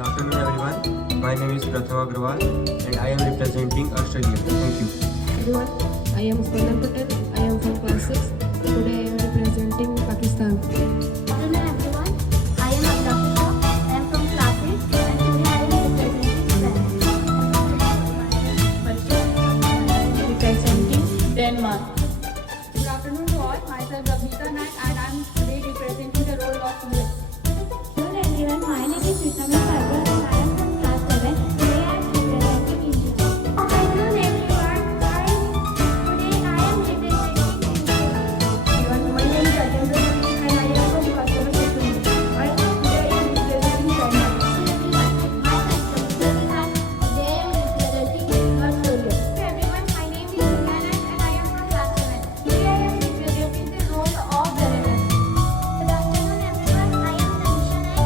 Good afternoon everyone. My name is Pratham Agrawal and I am representing Australia. Thank you. Everyone, I am Swarnam Patel. I am from class 6. Today I am representing Pakistan. Good afternoon everyone. I am Abraham. I am from class 8 and today I am Representing Denmark. Good afternoon to all. Myself Ravneeta Naik and I am today representing the role of US. Hello everyone. My name is Vishama Sarwar and I am from class 7. Today I am representing India. Good afternoon everyone. Today I am representing India. Everyone, my name is Ajendra and I am from class 7. Today I am representing Denmark. Today I am representing Australia. Everyone, my name is Juliana and I am from class 7. Today I am representing the role of the river. Good afternoon everyone. I am Tanisha Naik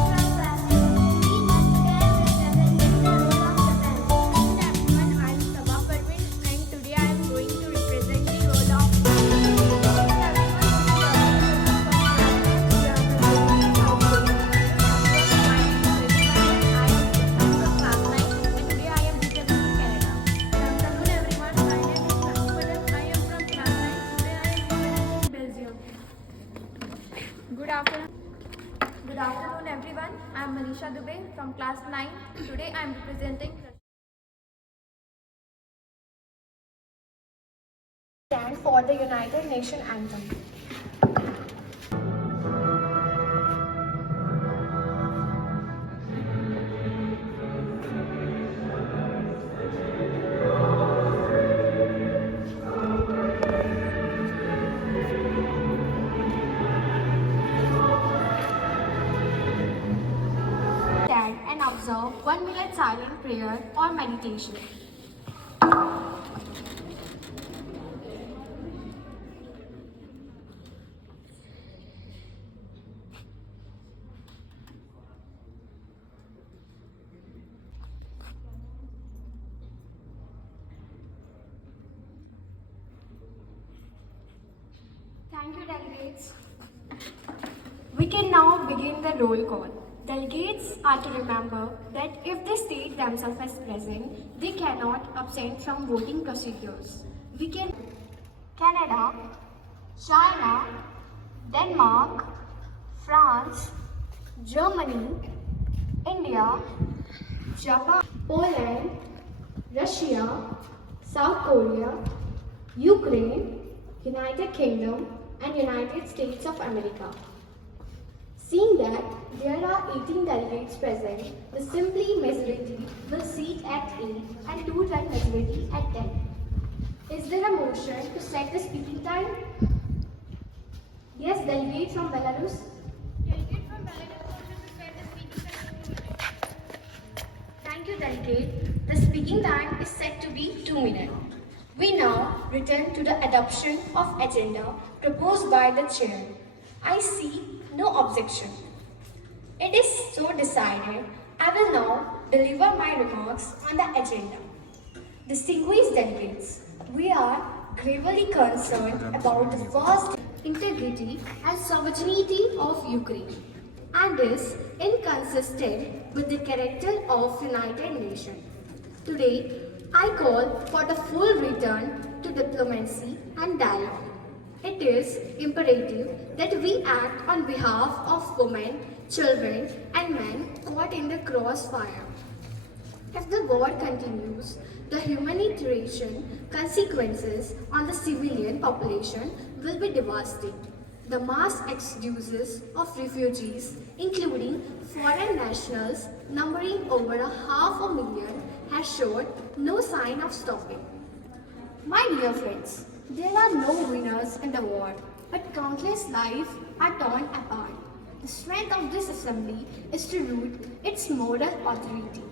from class 7. Today I am representing the role of Japan. Good afternoon, I am Sabah Parveen and today I am going to represent the role of Good afternoon. Good afternoon, everyone. I am Manisha Dubey from class 9. Today I am representing stand for the United Nations anthem. Stand and observe 1 minute silent prayer or meditation. Thank you, delegates. We can now begin the roll call. Delegates are to remember that if they state themselves as present, they cannot absent from voting procedures. We can Canada, China, Denmark, France, Germany, India, Japan, Poland, Russia, South Korea, Ukraine, United Kingdom, and United States of America. Seeing that there are 18 delegates present, the simply majority will seat at 8 and 2-third majority at 10. Is there a motion to set the speaking time? Yes, delegate from Belarus. Delegate from Belarus motion to set the speaking time to 2 minutes. Thank you, delegate. The speaking time is set to be 2 minutes. We now return to the adoption of agenda proposed by the chair. I see no objection. It is so decided. I will now deliver my remarks on the agenda. Distinguished delegates, we are gravely concerned about the vast integrity and sovereignty of Ukraine and is inconsistent with the character of United Nations. Today, I call for the full return to diplomacy and dialogue. It is imperative that we act on behalf of women, children, and men caught in the crossfire. If the war continues, the humanitarian consequences on the civilian population will be devastating. The mass exodus of refugees, including foreign nationals numbering over 500,000, has shown no sign of stopping. My dear friends, there are no winners in the war, but countless lives are torn apart. The strength of this assembly is to root its moral authority.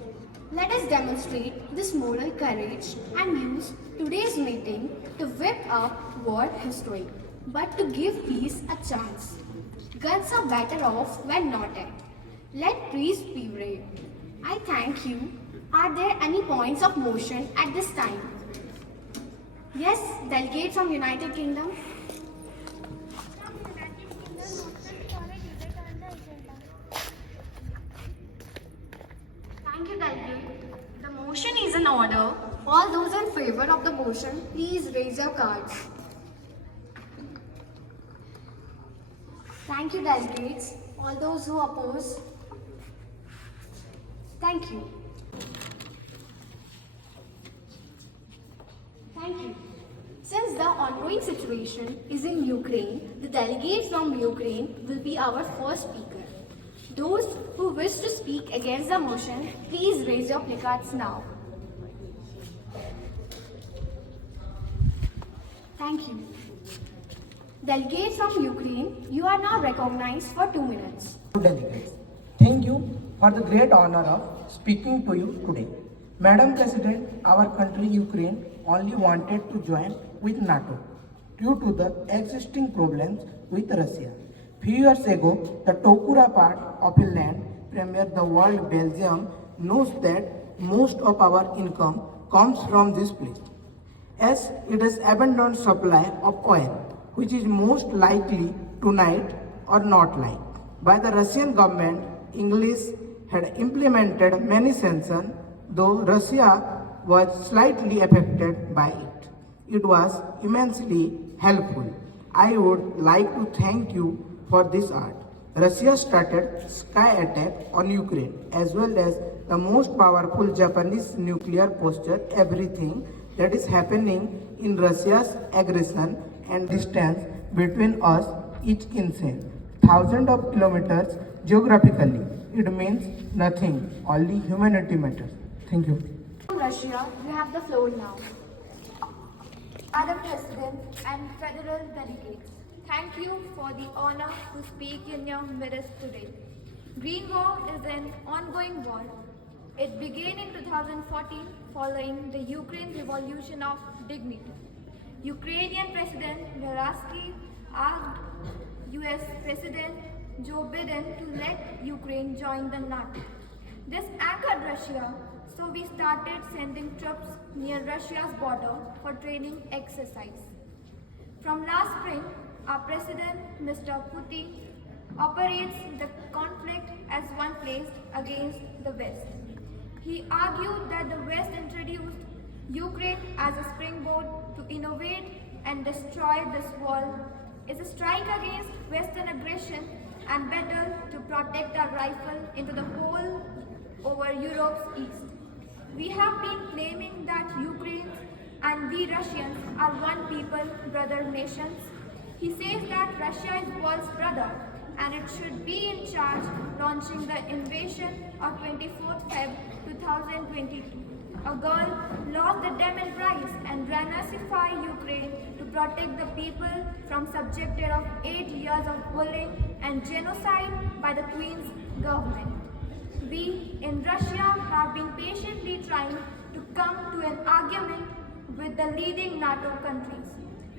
Let us demonstrate this moral courage and use today's meeting to whip up war history, but to give peace a chance. Guns are better off when not at. Let peace be brave. I thank you. Are there any points of motion at this time? Yes, delegate from United Kingdom. Thank you, Delegate. The motion is in order. All those in favor of the motion, please raise your cards. Thank you, Delegates. All those who oppose, thank you. Thank you. Since the ongoing situation is in Ukraine, the delegates from Ukraine will be our first speaker. Those who wish to speak against the motion, please raise your placards now. Thank you. Delegates from Ukraine, you are now recognized for 2 minutes. Delegates, thank you for the great honor of speaking to you today. Madam President, our country Ukraine only wanted to join with NATO due to the existing problems with Russia. Few years ago, the Tokura part of a land premier the world Belgium knows that most of our income comes from this place, as it is abundant supply of oil, which is most likely tonight or not like. By the Russian government, English had implemented many sanctions, though Russia was slightly affected by it. It was immensely helpful. I would like to thank you for this art. Russia started sky attack on Ukraine as well as the most powerful Japanese nuclear posture. Everything that is happening in Russia's aggression and distance between us is insane. Thousands of kilometers geographically. It means nothing. Only humanity matters. Thank you. From Russia, you have the floor now. Madam President and federal delegates, thank you for the honor to speak in your midst today. Green War is an ongoing war. It began in 2014 following the Ukraine Revolution of Dignity. Ukrainian President Zelensky asked US President Joe Biden to let Ukraine join the NATO. This angered Russia, so we started sending troops near Russia's border for training exercise. From last spring, our President, Mr. Putin, operates the conflict as one placed against the West. He argued that the West introduced Ukraine as a springboard to innovate and destroy this wall is a strike against Western aggression and battle to protect our rifle into the hole over Europe's east. We have been claiming that Ukrainians and we Russians are one people, brother nations. He says that Russia is world's brother and it should be in charge, launching the invasion of 24th Feb 2022. A girl lost the dam in price and renazify Ukraine to protect the people from subjected of 8 years of bullying and genocide by the Queen's government. We in Russia have been patiently trying to come to an argument with the leading NATO countries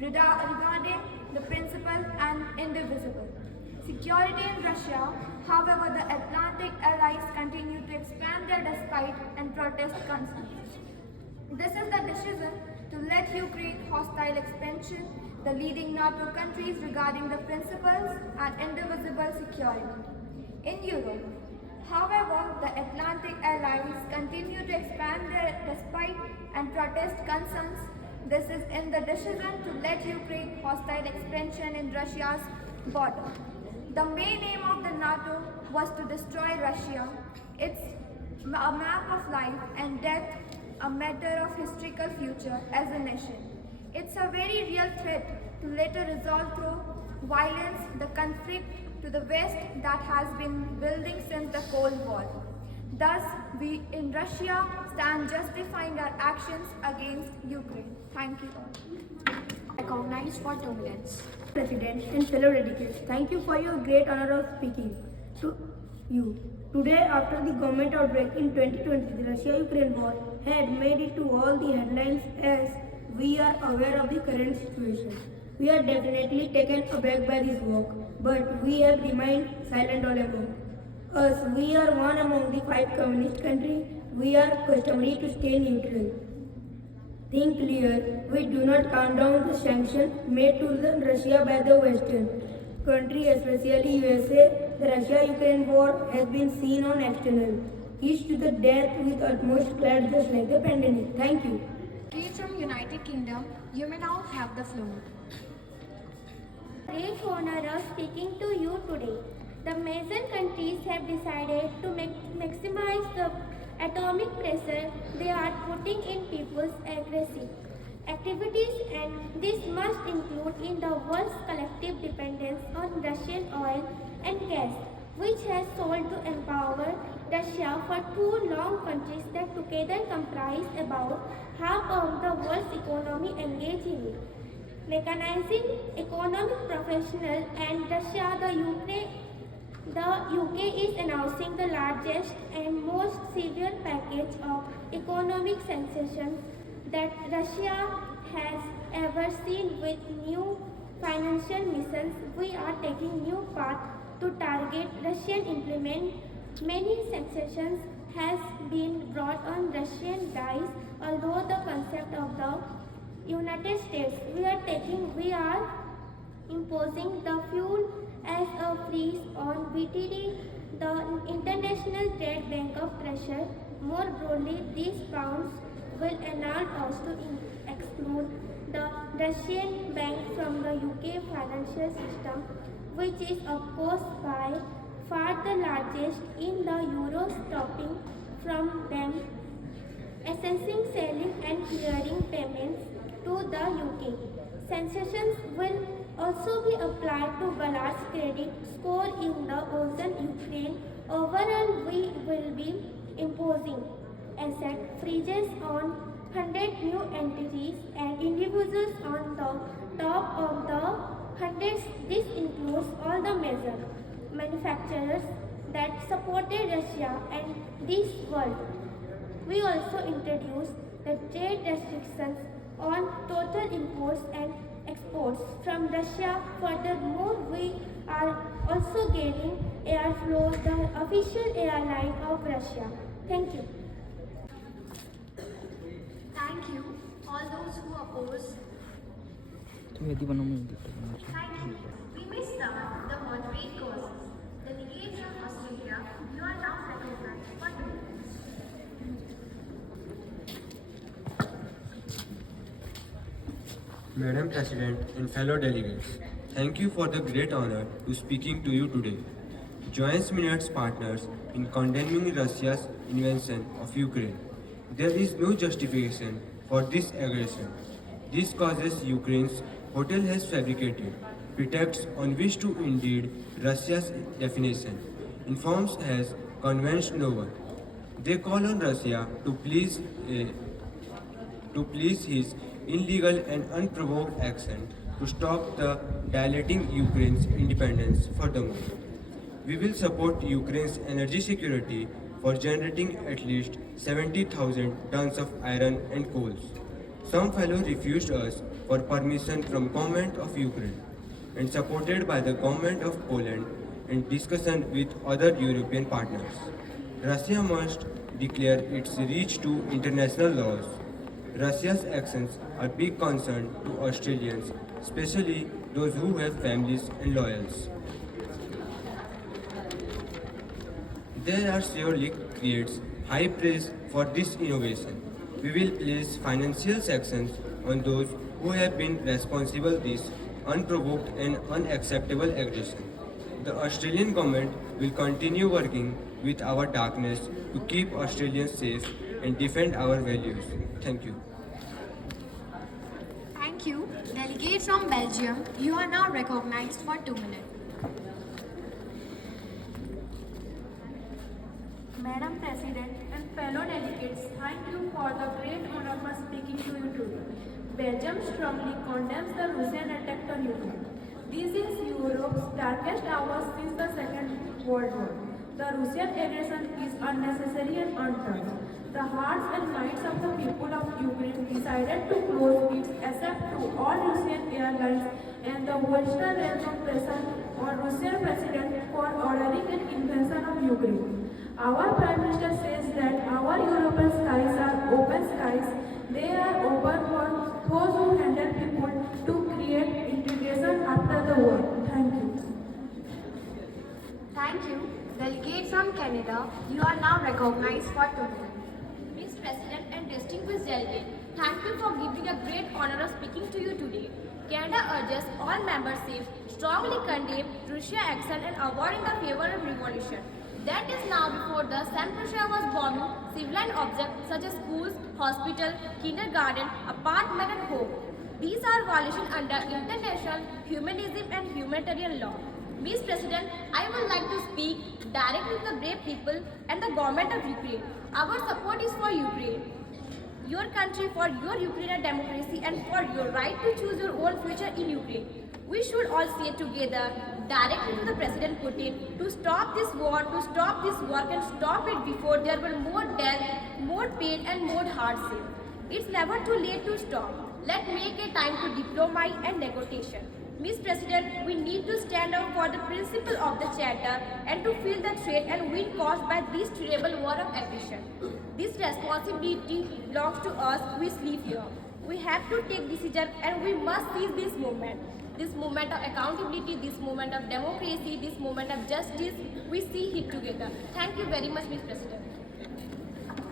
regarding the principal and indivisible. Security in Russia, however, the Atlantic allies continue to expand their despite and protest concerns. This is the decision to let Ukraine hostile expansion, the leading NATO countries regarding the principles and indivisible security. In Europe, however, the Atlantic allies continue to expand their despite and protest concerns. This is in the decision to let Ukraine hostile expansion in Russia's border. The main aim of the NATO was to destroy Russia. It's a map of life and death, a matter of historical future as a nation. It's a very real threat to later resolve through violence the conflict to the West that has been building since the Cold War. Thus, we in Russia stand justifying our actions against Ukraine. Thank you all. Recognized for 2 minutes. President and fellow delegates, thank you for your great honor of speaking to you. Today, after the government outbreak in 2020, the Russia-Ukraine war had made it to all the headlines as we are aware of the current situation. We are definitely taken aback by this war, but we have remained silent all along. As we are one among the 5 communist countries, we are customary to stay neutral. Think clear, we do not count down the sanctions made to Russia by the Western countries, especially USA. The Russia-Ukraine war has been seen on external each to the death with utmost care, just like the pandemic. Thank you. Delegate from United Kingdom, you may now have the floor. Great honor of speaking to you today. The major countries have decided to maximize the atomic pressure they are putting in people's aggressive activities, and this must include in the world's collective dependence on Russian oil and gas, which has sold to empower Russia for too long. Countries that together comprise about half of the world's economy engage in it. Mechanizing economic professional and Russia, the UK is announcing the largest and most severe package of economic sanctions that Russia has ever seen. With new financial missions, we are taking new path to target Russian implement. Many sanctions has been brought on Russian dice, although the concept of the United States we are imposing the fuel as a freeze on BTD, the International Trade Bank of pressure. More broadly, these pounds will enable us to exclude the Russian bank from the UK financial system, which is of course by far the largest in the euro, stopping from them assessing, selling and clearing payments to the UK. Sanctions will also be applied to Belarus credit score in the ocean Ukraine. Overall, we will be imposing asset freezes on 100 new entities and individuals on the top of the hundreds. This includes all the major manufacturers that supported Russia and this world. We also introduced the trade restrictions on total imports and exports from Russia. Furthermore, we are also gaining airflow, the official airline of Russia. Thank you. Thank you, all those who oppose. Thank you. We may start the moderate courses. Delegates from Australia, you are now recognized for 2 minutes. Madam President and fellow delegates, thank you for the great honor to speaking to you today. Joins Minutes partners in condemning Russia's invasion of Ukraine. There is no justification for this aggression. This causes Ukraine's hotel has fabricated pretexts on which to indeed Russia's definition informs has convinced no one. They call on Russia to please his illegal and unprovoked action to stop the dilating Ukraine's independence. Furthermore, we will support Ukraine's energy security for generating at least 70,000 tons of iron and coals. Some fellows refused us for permission from government of Ukraine and supported by the government of Poland in discussion with other European partners. Russia must declare its reach to international laws. Russia's actions are big concern to Australians, especially those who have families and loyals. There are surely creates high praise for this innovation. We will place financial sanctions on those who have been responsible this unprovoked and unacceptable aggression. The Australian government will continue working with our darkness to keep Australians safe and defend our values. Thank you. Thank you. Delegates from Belgium, you are now recognized for 2 minutes. Madam President and fellow delegates, thank you for the great honor for speaking to you today. Belgium strongly condemns the Russian attack on Ukraine. This is Europe's darkest hour since the Second World War. The Russian aggression is unnecessary and unjust. The hearts and minds of the people of Ukraine decided to close its access to all Russian airlines, and the Western realm pressure on Russian president for ordering an invasion of Ukraine. Our Prime Minister says that our European skies are open skies. They are open for those who handle people to create integration after the war. Thank you. Thank you. Delegates from Canada, you are now recognized for 2 minutes. Mr. President and distinguished delegate, thank you for giving a great honor of speaking to you today. Canada urges all membership strongly condemn Russia's action and avoid in the favor of revolution. That is now before the San Russia was bombing civilian objects such as schools, hospital, kindergarten, apartment and home. These are violations under international humanism and humanitarian law. Mr. President, I would like to speak directly to the brave people and the government of Ukraine. Our support is for Ukraine, your country, for your Ukrainian democracy and for your right to choose your own future in Ukraine. We should all say together directly to the President Putin to stop this war, and stop it before there were more death, more pain and more hardship. It's never too late to stop. Let's make a time to diplomacy and negotiation. Mr. President, we need to stand up for the principle of the Charter and to feel the threat and win caused by this terrible war of aggression. This responsibility belongs to us who live here. We have to take decision and we must seize this moment of accountability, this moment of democracy, this moment of justice. We see it together. Thank you very much, Mr. President.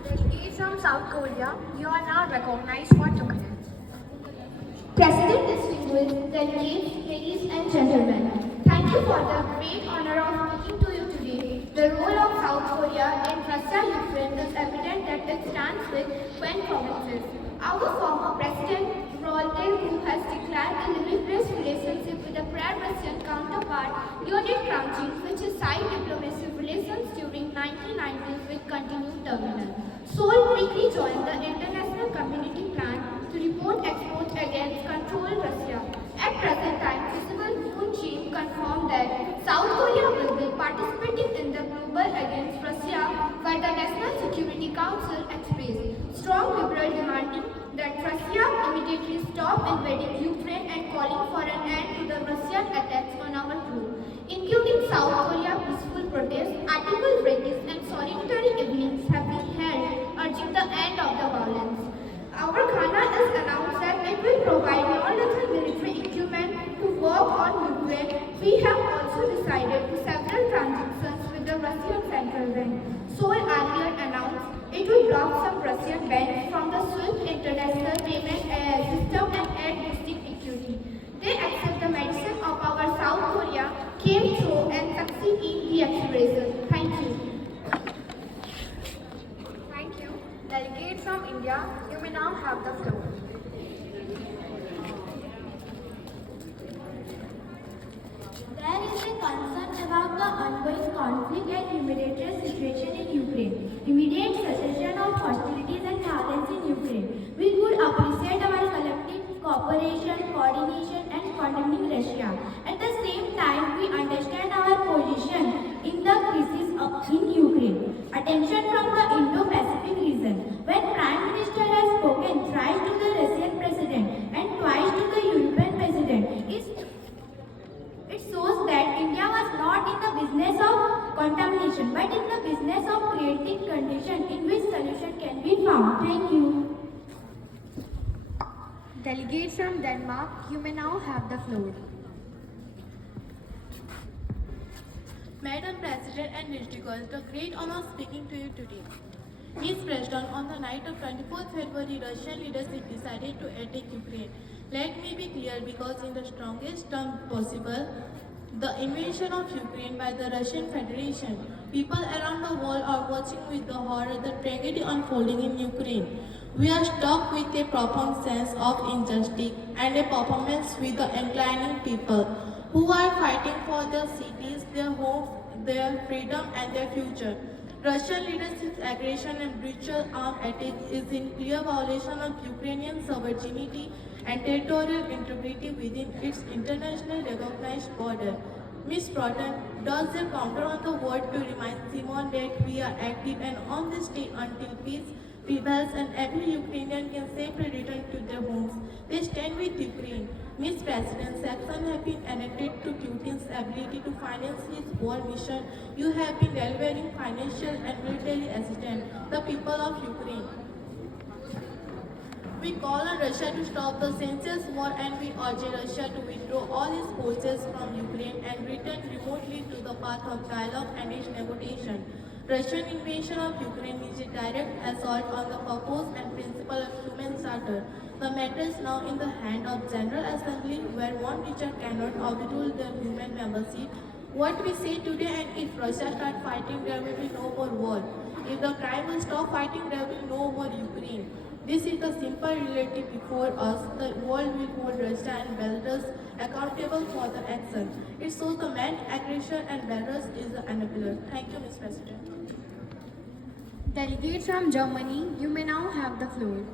Delegates from South Korea, you are now recognized for 2 minutes. President, distinguished delegates, ladies and gentlemen, thank you for the great honor of speaking to you today. The role of South Korea in Russia-Ukraine is evident that it stands with 20 provinces. Our former President, who has declared the limitless relationship with the pro-Russian counterpart, Leonid Kravchuk, which is side diplomacy relations during 1990s with continued turbulence. Seoul quickly joined the international community plan to report exports against controlled Russia. At present time, visible Moon Jae confirmed that South Korea will be participating in the Global Against Russia, but the National Security Council expressed strong liberal demanding that Russia immediately stop invading Ukraine and calling for an end to the Russian attacks on our crew, including South Korea peaceful protests, article rallies and solidarity evenings have been held urging the end of the violence. Our Ghana has announced that it will provide non-lethal military equipment to work on Ukraine. We have also decided to several transactions with the Russian Central Bank. Seoul earlier announced it will block some Russian banks from the SWIFT international payment system and add boosting equity. They accept the medicine of our South Korea, came through and succeed in de-acceleration. Thank you. Thank you. Delegates from India, you may now have the floor. There is a concern about the ongoing conflict and humanitarian situation in Ukraine. Immediate cessation of hostilities and violence in Ukraine. We would appreciate our collective cooperation, coordination and condemning Russia. At the same time, we understand our position in the crisis in Ukraine. Attention from the Indo-Pacific region. When Prime Minister has spoken thrice to the Russian President and twice to the European President, it shows that India was not in the business of contamination, but in the business of creating conditions in which solution can be found. Thank you. Delegates from Denmark, you may now have the floor. Madam President and Districts, the great honor of speaking to you today. Mr. President, on the night of 24th February, Russian leadership decided to attack Ukraine. Let me be clear, because in the strongest term possible, the invasion of Ukraine by the Russian Federation, people around the world are watching with the horror the tragedy unfolding in Ukraine. We are struck with a profound sense of injustice and a performance with the inclining people who are fighting for their cities, their homes, their freedom and their future. Russian leadership's aggression and brutal armed attack is in clear violation of Ukrainian sovereignty and territorial integrity within its internationally recognized border. Ms. Proton does their counter on the word to remind Simon that we are active and on this day until peace prevails and every Ukrainian can safely return to their homes. They stand with Ukraine. Ms. President, sanctions have been enacted to Putin's ability to finance his war mission. You have been delivering financial and military assistance to the people of Ukraine. We call on Russia to stop the senseless war and we urge Russia to withdraw all its forces from Ukraine and return remotely to the path of dialogue and its negotiation. Russian invasion of Ukraine is a direct assault on the purpose and principle of human charter. The matter is now in the hand of General Assembly, where one teacher cannot overrule the human membership. What we say today, and if Russia starts fighting, there will be no more war. If the crime will stop fighting, there will be no more Ukraine. This is the simple reality before us. The world will hold Russia and Belarus accountable for the action. It shows the main aggressor and Belarus is the enabler. Thank you, Mr. President. Delegates from Germany, you may now have the floor.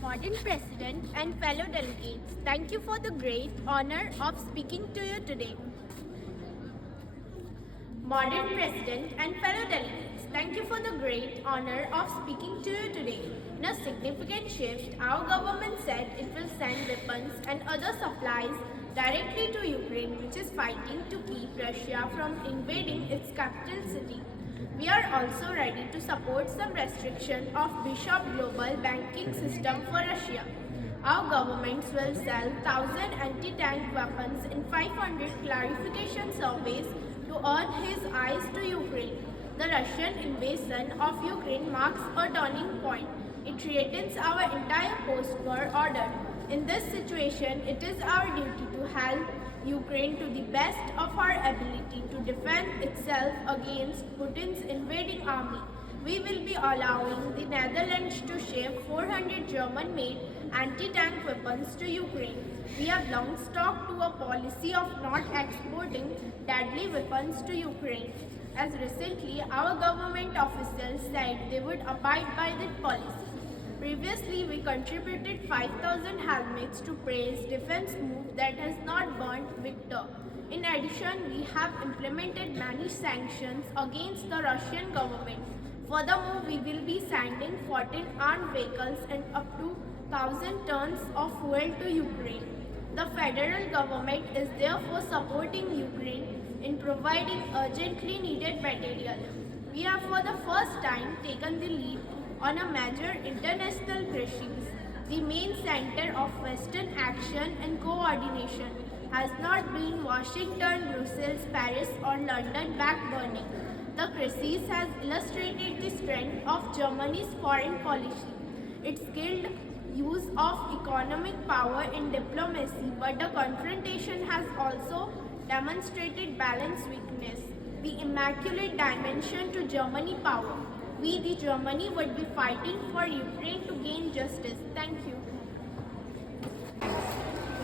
Modern President and fellow delegates, thank you for the great honor of speaking to you today. Modern President and fellow delegates, thank you for the great honor of speaking to you today. In a significant shift, our government said it will send weapons and other supplies directly to Ukraine, which is fighting to keep Russia from invading its capital city. We are also ready to support some restriction of Bishop Global banking system for Russia. Our governments will sell 1,000 anti-tank weapons in 500 clarification surveys to earn his eyes to Ukraine. The Russian invasion of Ukraine marks a turning point. It threatens our entire post-war order. In this situation, it is our duty to help Ukraine to the best of our ability to defend itself against Putin's invading army. We will be allowing the Netherlands to ship 400 German-made anti-tank weapons to Ukraine. We have long stuck to a policy of not exporting deadly weapons to Ukraine. As recently, our government officials said they would abide by that policy. Previously, we contributed 5,000 helmets to praise defense move that has not burnt Victor. In addition, we have implemented many sanctions against the Russian government. Furthermore, we will be sending 14 armed vehicles and up to 1,000 tons of fuel to Ukraine. The federal government is therefore supporting Ukraine in providing urgently needed material. We have for the first time taken the lead on a major international crisis. The main center of Western action and coordination has not been Washington, Brussels, Paris or London backburning. The crisis has illustrated the strength of Germany's foreign policy, its skilled use of economic power in diplomacy, but the confrontation has also demonstrated balanced weakness, the immaculate dimension to Germany power. We, the Germany, would be fighting for Ukraine to gain justice. Thank you.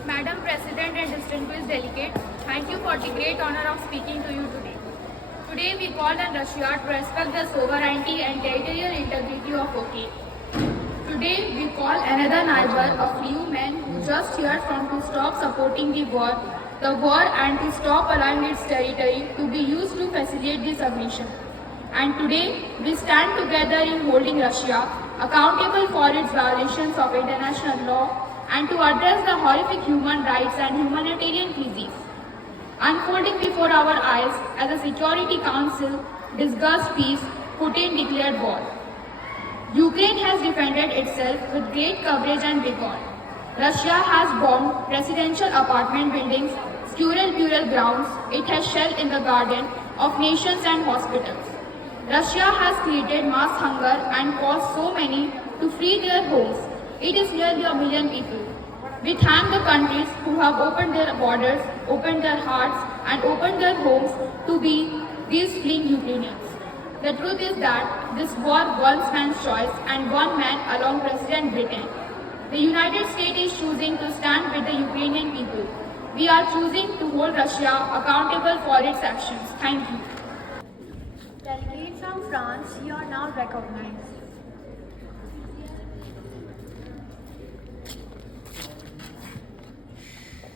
Madam President and distinguished delegates, thank you for the great honor of speaking to you today. Today we call on Russia to respect the sovereignty and territorial integrity of Ukraine. Today we call another neighbor, a few men who just heard from to stop supporting the war and to stop allowing its territory to be used to facilitate this aggression. And today, we stand together in holding Russia accountable for its violations of international law and to address the horrific human rights and humanitarian crises unfolding before our eyes as the Security Council discussed peace, Putin declared war. Ukraine has defended itself with great courage and vigor. Russia has bombed residential apartment buildings, squirrel burial grounds, it has shelled in the garden of nations and hospitals. Russia has created mass hunger and caused so many to flee their homes. It is nearly 1 million people. We thank the countries who have opened their borders, opened their hearts and opened their homes to be these fleeing Ukrainians. The truth is that this war one man's choice and one man along President Britain. The United States is choosing to stand with the Ukrainian people. We are choosing to hold Russia accountable for its actions. Thank you. Delegates from France, you are now recognized.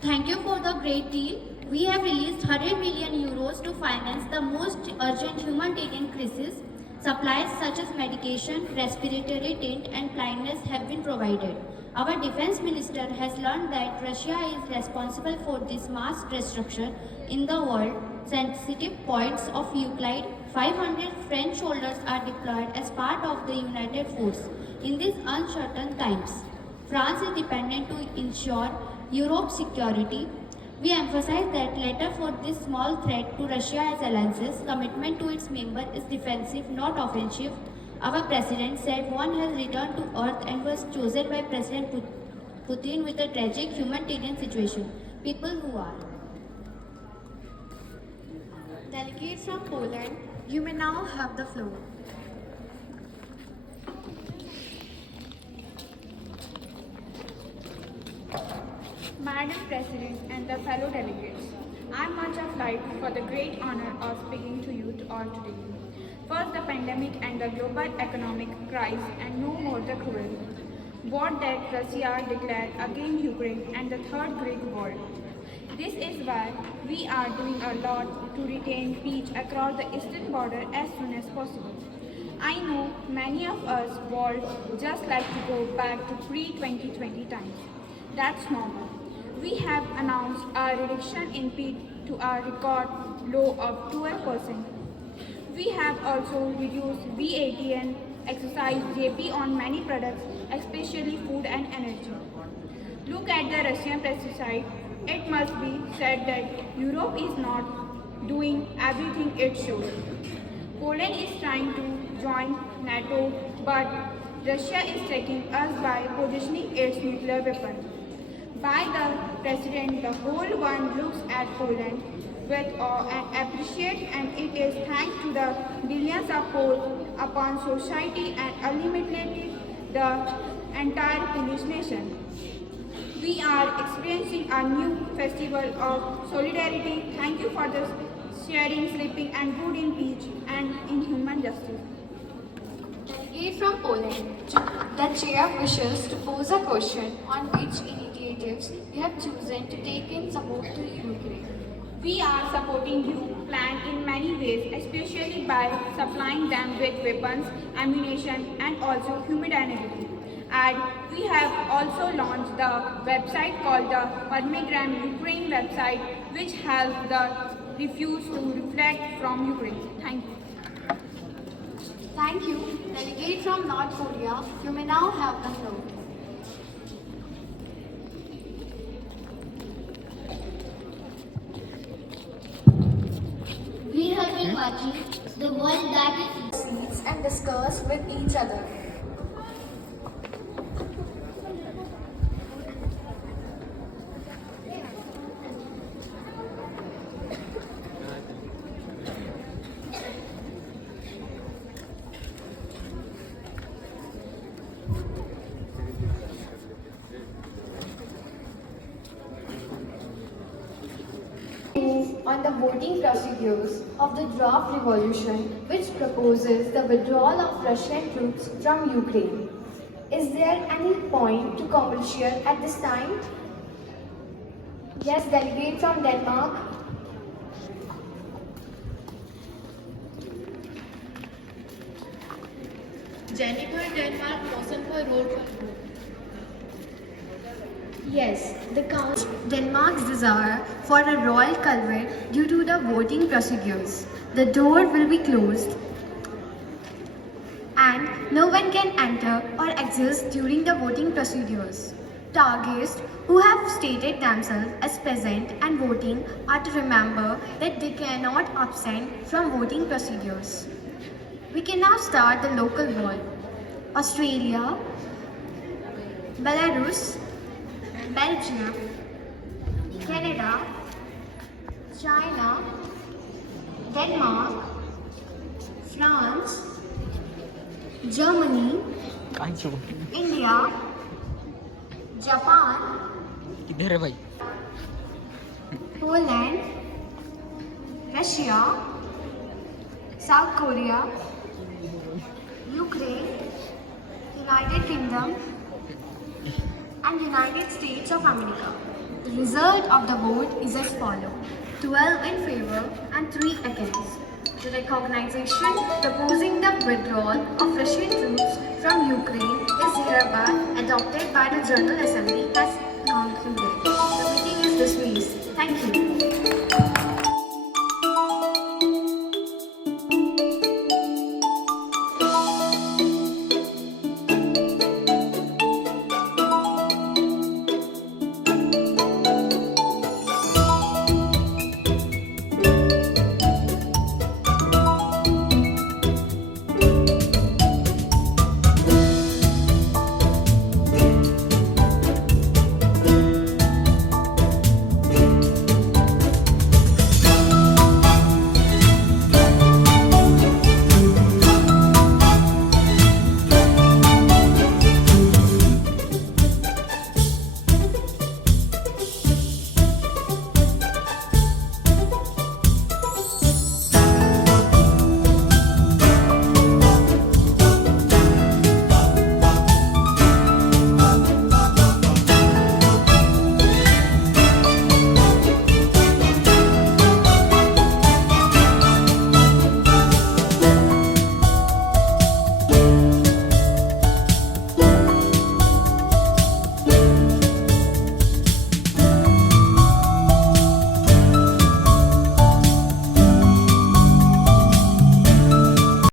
Thank you for the great deal. We have released 100 million euros to finance the most urgent humanitarian crisis. Supplies such as medication, respiratory tent and blindness have been provided. Our defense minister has learned that Russia is responsible for this mass destruction in the world. Sensitive points of Euclid, 500 French soldiers are deployed as part of the United Force. In these uncertain times, France is dependent to ensure Europe's security. We emphasize that letter for this small threat to Russia as alliances, commitment to its member is defensive, not offensive. Our president said one has returned to earth and was chosen by President Putin with a tragic humanitarian situation. People who are Delegate from Poland, you may now have the floor. Madam President and the fellow delegates, I am much obliged for the great honor of speaking to you all today. First, the pandemic and the global economic crisis, and no more the cruel war that Russia declared against Ukraine and the Third Great War. This is why we are doing a lot to retain peace across the eastern border as soon as possible. I know many of us would just like to go back to pre-2020 times. That's normal. We have announced a reduction in peat to a record low of 12%. We have also reduced VAT and exercise JP on many products, especially food and energy. Look at the Russian pesticide. It must be said that Europe is not doing everything it should. Poland is trying to join NATO, but Russia is taking us by positioning its nuclear weapon. By the President, the whole world looks at Poland with awe and appreciate, and it is thanks to the billions of poured upon society and ultimately the entire Polish nation. We are experiencing a new festival of solidarity. Thank you for the sharing, sleeping, and good in peace and in human justice. Delegate from Poland, the chair wishes to pose a question on which initiatives you have chosen to take in support to Ukraine. We are supporting Ukraine in many ways, especially by supplying them with weapons, ammunition, and also humanitarian. And we have also launched the website called the Permigram Ukraine website, which helps the refugees to reflect from Ukraine. Thank you. Thank you. Delegate from North Korea, you may now have the floor. we have been watching the world that is Seats and discuss with each other. Move on the voting procedures of the draft resolution which proposes the withdrawal of Russian troops from Ukraine. Is there any point to controversial at this time? Yes, delegate from Denmark. Jennifer Denmark motion for roll call. Yes, the Council Denmark's desire for a royal culvert due to the voting procedures. The door will be closed and no one can enter or exit during the voting procedures. Targets who have stated themselves as present and voting are to remember that they cannot absent from voting procedures. We can now start the local vote. Australia, Belarus, Belgium, Canada, China, Denmark, France, Germany, India, Japan, किधर है भाई Poland, Russia, South Korea, Ukraine, United Kingdom, and United States of America. The result of the vote is as follows: 12 in favor and 3 against. The recognition proposing the withdrawal of Russian troops from Ukraine is hereby adopted by the General Assembly as